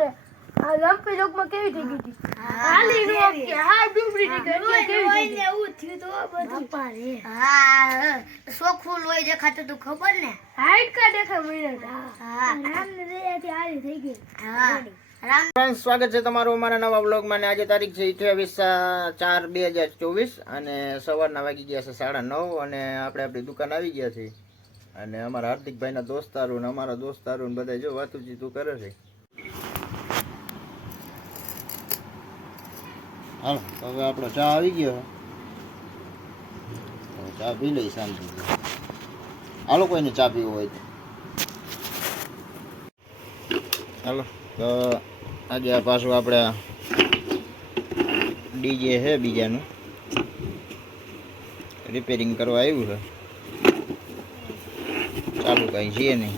આપણે આ લંપી લોકમાં કેવી થઈ ગઈ હતી હાલી નો કે હા ડૂબડી ની કેવી કેવી ને એવું થયું તો બધું પારે હા સોખું લોહી દેખાતું તું ખબર ને હાઈટ કા દેખા મળ્યા હા રામ ને દયાથી હાલી થઈ ગઈ હા રામ ફ્રેન્ડ્સ, સ્વાગત છે તમારું અમારા નવા બ્લોગમાં. આજે તારીખ છે 28/4/2024 અને સવારના વાગી ગયા છે 9:30 અને આપણે આપણી દુકાન આવી ગયા છીએ. અને અમારા હાર્દિકભાઈના દોસ્તારો ને અમારા દોસ્તારો ને બધા જો વાતુચીતું કરે છે. હાલો તો હવે આપણો ચા આવી ગયો. ચા પી લઈ શાંતિ. હાલો કોઈને ચા પીવો હોય તો હાલો. તો આજે આ પાછું આપણે ડીજે છે બીજાનું રિપેરિંગ કરવા આવ્યું છે. ચાલુ કાંઈ છે નહીં.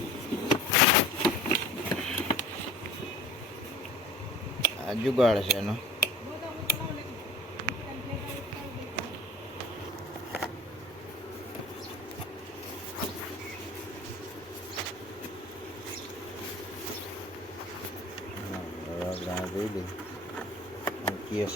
આ જુગાડ છે એનો. Yes.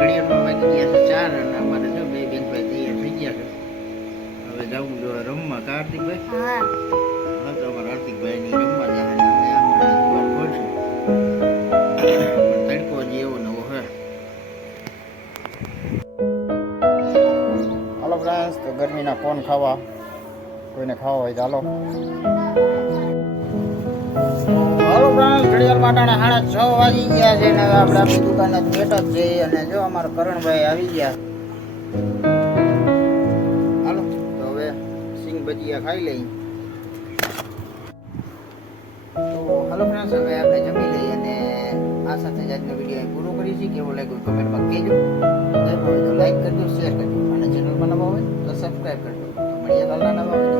ઘડિયાળમાં વાગી ગયા છે 4 અને અમારે જો બે બેનભાઈ તૈયાર થઈ ગયા છે. હવે જવું જોઈએ રમવા. કાર્તિકભાઈ હા તો અમારા હાર્દિકભાઈની રમવા જાય ને હવે આપણે દુકાન ખોલશું. પણ તડકો જ એવો નવો હે. હાલો ફ્રેન્ડ્સ, તો ગરમીના કોણ ખાવા, કોઈને ખાવા હોય તો હાલો. હાલો ફ્રેન્ડ્સ, ઘડિયાળમાં ટાણા 6:30 વાગી ગયા છે ને હવે આપણે આપણી દુકાને બેઠા જ છીએ. અને જો અમારા કરણભાઈ આવી ગયા. હાલો તો હવે સિંગ ભજીયા ખાઈ લઈ. તો હાલો ફ્રેન્ડ્સ, હવે આપણે જમી લઈએ અને આ સાથે જ આજનો વિડીયો પૂરો કરીશું. કેવો લાગ્યો કમેન્ટમાં કહેજો. ગમ્યો હોય તો લાઈક કરજો, શેર કરજો અને ચેનલમાં નવા હોય તો સબસ્ક્રાઈબ કરજો. તો મળીએ કાલના નવા વિડીયો.